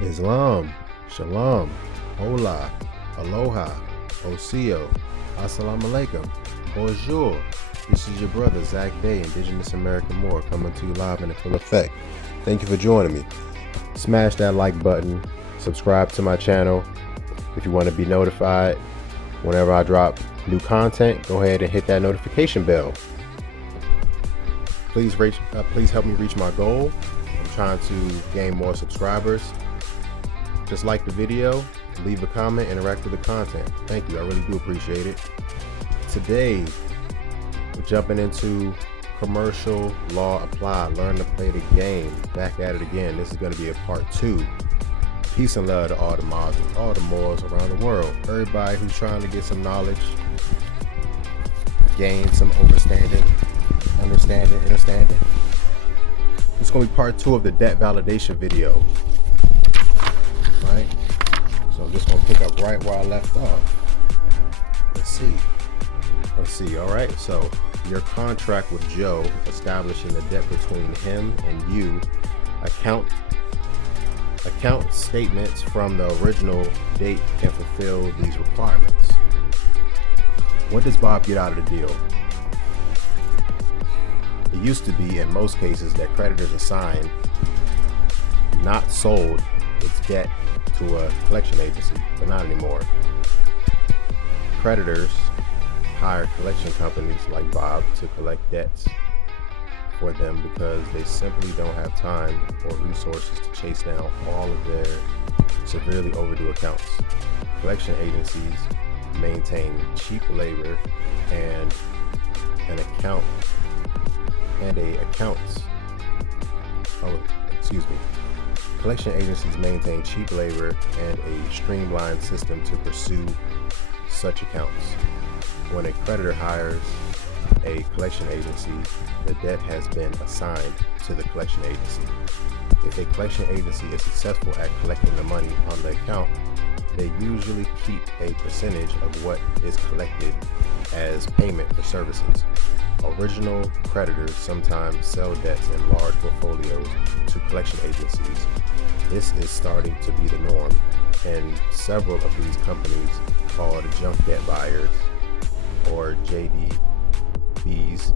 Islam, Shalom, Hola, Aloha, Osio, I.S.L.A.M, Bonjour. This is your brother, Tarik Bey, Indigenous American Moor, coming to you live in full effect. Thank you for joining me. Smash that like button, subscribe to my channel. If you want to be notified whenever I drop new content, go ahead and hit that notification bell. Please help me reach my goal. I'm trying to gain more subscribers. Just like the video, leave a comment, interact with the content. Thank you, I really do appreciate it. Today, we're jumping into commercial law apply, learn to play the game. Back at it again. This is going to be a part 2. Peace and love to all the Muslims, all the Moors around the world. Everybody who's trying to get some knowledge, gain some understanding. It's going to be part 2 of the debt validation video. Right? So I'm just going to pick up right where I left off. Let's see. All right. So your contract with Joe establishing the debt between him and you, account statements from the original date can fulfill these requirements. What does Bob get out of the deal? It used to be in most cases that creditors assigned, not sold, its debt to a collection agency, but not anymore. Creditors hire collection companies like Bob to collect debts for them because they simply don't have time or resources to chase down all of their severely overdue accounts. Collection agencies maintain cheap labor and Collection agencies maintain cheap labor and a streamlined system to pursue such accounts. When a creditor hires a collection agency, the debt has been assigned to the collection agency. If a collection agency is successful at collecting the money on the account, they usually keep a percentage of what is collected as payment for services. Original creditors sometimes sell debts in large portfolios to collection agencies. This is starting to be the norm, and several of these companies, called junk debt buyers or JDBs,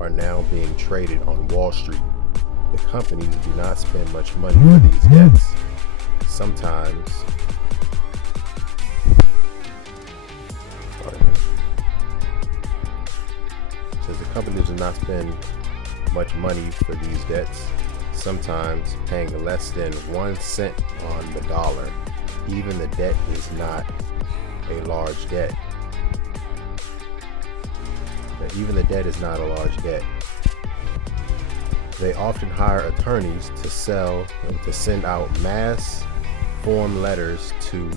are now being traded on Wall Street. The companies do not spend much money for these debts. Sometimes the companies do not spend much money for these debts, sometimes paying less than 1 cent on the dollar. Even the debt is not a large debt. They often hire attorneys to send out mass form letters to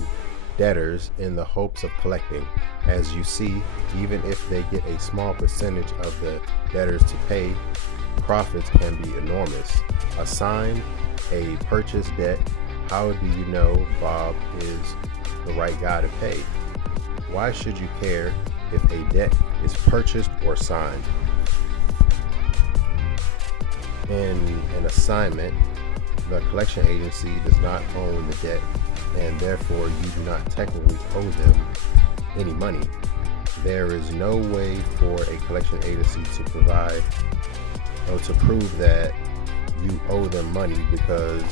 debtors in the hopes of collecting. As you see, even if they get a small percentage of the debtors to pay, profits can be enormous. Assign a purchase debt. How do you know Bob is the right guy to pay? Why should you care if a debt is purchased or signed? In an assignment, the collection agency does not own the debt, and therefore you do not technically owe them any money. There is no way for a collection agency to provide or to prove that you owe them money because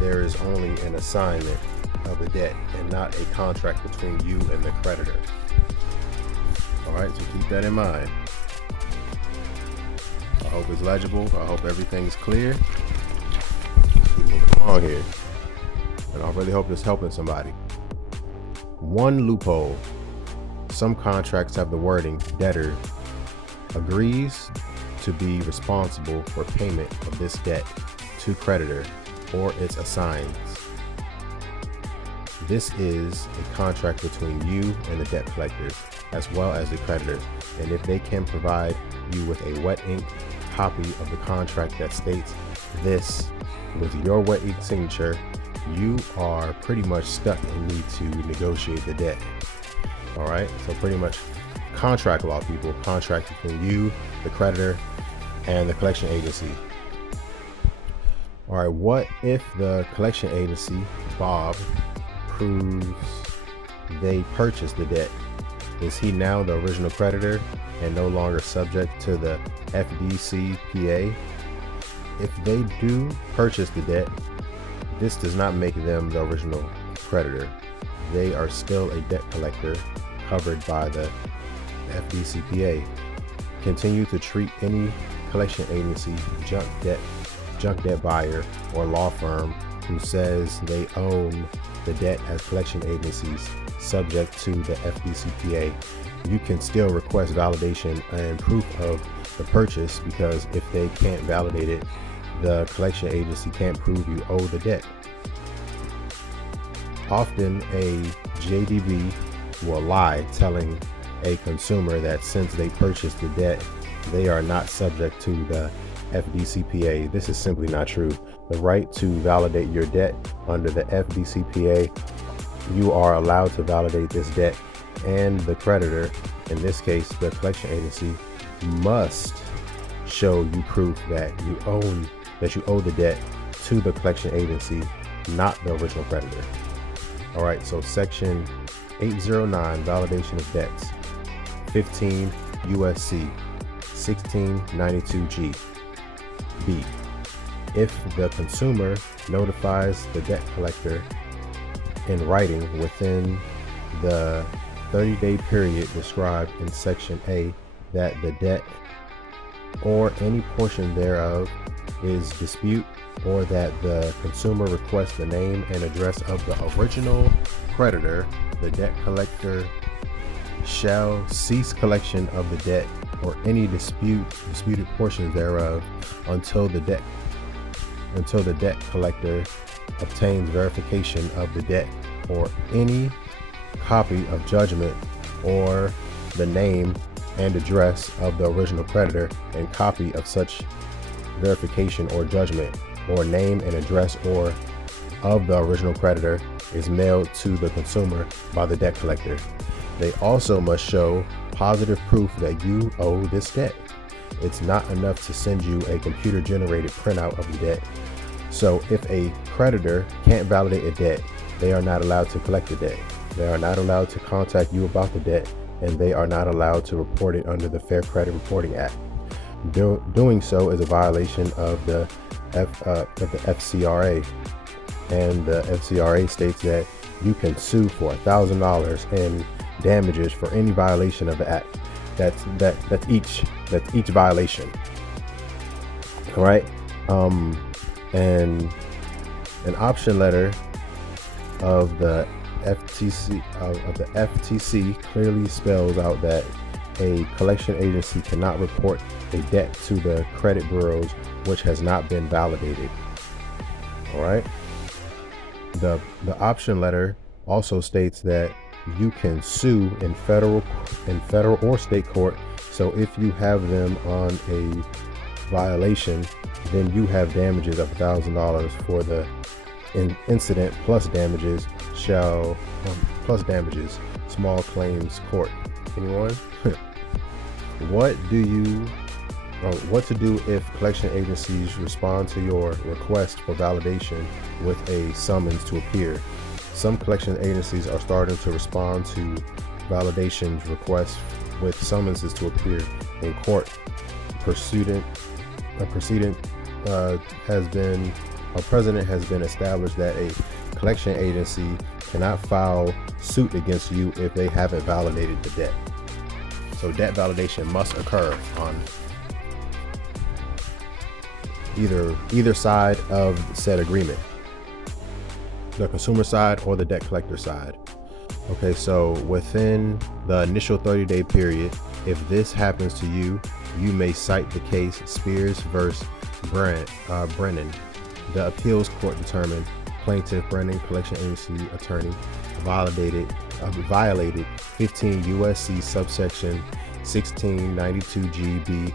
there is only an assignment of the debt and not a contract between you and the creditor. Alright, so keep that in mind. I hope it's legible. I hope everything's clear. Keep moving along here. And I really hope it's helping somebody. One loophole. Some contracts have the wording debtor agrees to be responsible for payment of this debt to creditor or its assigns. This is a contract between you and the debt collectors as well as the creditors, and if they can provide you with a wet ink copy of the contract that states this with your wet ink signature, you are pretty much stuck and need to negotiate the debt. All right, so pretty much contract law, people. Contract between you, the creditor, and the collection agency. All right, what if the collection agency, Bob, proves they purchased the debt? Is he now the original creditor and no longer subject to the FDCPA? If they do purchase the debt, this does not make them the original creditor. They are still a debt collector covered by the FDCPA. Continue to treat any collection agency, junk debt buyer, or law firm who says they own the debt as collection agencies subject to the FDCPA. You can still request validation and proof of the purchase, because if they can't validate it, the collection agency can't prove you owe the debt. Often a JDB will lie, telling a consumer that since they purchased the debt, they are not subject to the FDCPA. This is simply not true. The right to validate your debt under the FDCPA, you are allowed to validate this debt, and the creditor, in this case the collection agency, must show you proof that you owe the debt to the collection agency, not the original creditor. All right, so section 809, validation of debts, 15 USC 1692G. B. If the consumer notifies the debt collector in writing within the 30-day period described in section A that the debt or any portion thereof is dispute, or that the consumer requests the name and address of the original creditor, the debt collector shall cease collection of the debt or any disputed portions thereof until the debt collector obtains verification of the debt or any copy of judgment, or the name and address of the original creditor and copy of such verification or judgment or name and address or of the original creditor is mailed to the consumer by the debt collector. They also must show positive proof that you owe this debt. It's not enough to send you a computer generated printout of the debt. So if a creditor can't validate a debt, they are not allowed to collect the debt. They are not allowed to contact you about the debt, and they are not allowed to report it under the Fair Credit Reporting Act. Doing so is a violation of the FCRA, and the FCRA states that you can sue for $1,000 in damages for any violation of the act. That's each violation. All right, and an option letter of the FTC clearly spells out that a collection agency cannot report a debt to the credit bureaus which has not been validated. All right. The option letter also states that you can sue in federal or state court. So if you have them on a violation, then you have damages of $1,000 for the incident plus damages small claims court. Anyone? What to do if collection agencies respond to your request for validation with a summons to appear? Some collection agencies are starting to respond to validation requests with summonses to appear in court. Precedent has been established that a collection agency cannot file suit against you if they haven't validated the debt. So debt validation must occur on either side of said agreement, the consumer side or the debt collector side. Okay, so within the initial 30-day period, if this happens to you, you may cite the case Spears versus Brennan. The appeals court determined plaintiff Brennan, collection agency attorney, violated 15 USC subsection 1692GB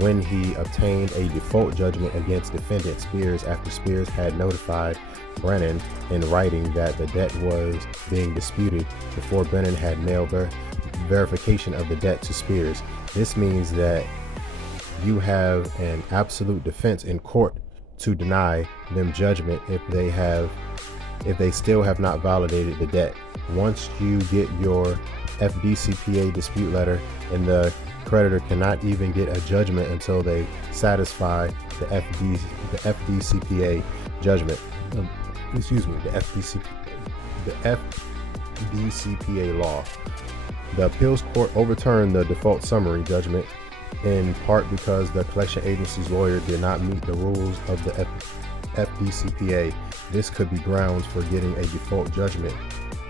when he obtained a default judgment against defendant Spears after Spears had notified Brennan in writing that the debt was being disputed before Brennan had mailed verification of the debt to Spears. This means that you have an absolute defense in court to deny them judgment if they still have not validated the debt. Once you get your FDCPA dispute letter, and the creditor cannot even get a judgment until they satisfy the FDCPA judgment. The FDCPA law. The appeals court overturned the default summary judgment in part because the collection agency's lawyer did not meet the rules of the FDCPA. This could be grounds for getting a default judgment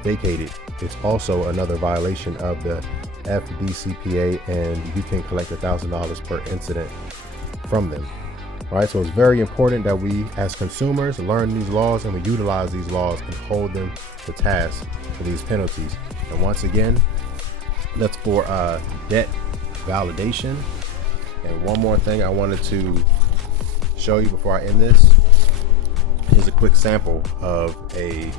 vacated. It's also another violation of the FDCPA, and you can collect $1,000 per incident from them. All right, so it's very important that we as consumers learn these laws and we utilize these laws and hold them to task for these penalties. And once again, that's for debt validation. And one more thing I wanted to show you before I end this is a quick sample of a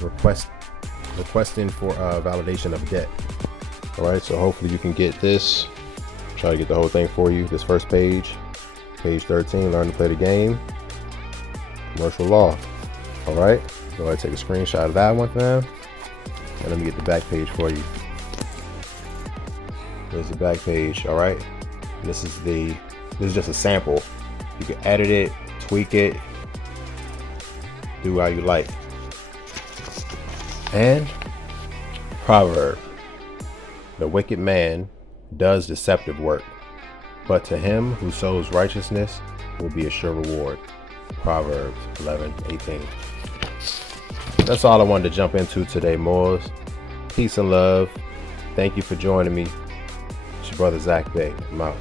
requesting for validation of debt. All right, so hopefully you can get this. Try to get the whole thing for you. This first page, page 13, learn to play the game, commercial law. All right, go ahead, take a screenshot of that one, fam. And let me get the back page for you. There's the back page. All right, this is just a sample. You can edit it, tweak it, do how you like. And proverb: the wicked man does deceptive work, but to him who sows righteousness will be a sure reward. Proverbs 11:18. That's all I wanted to jump into today, Moors. Peace and love. Thank you for joining me. It's your brother Tarik Bey. I'm out.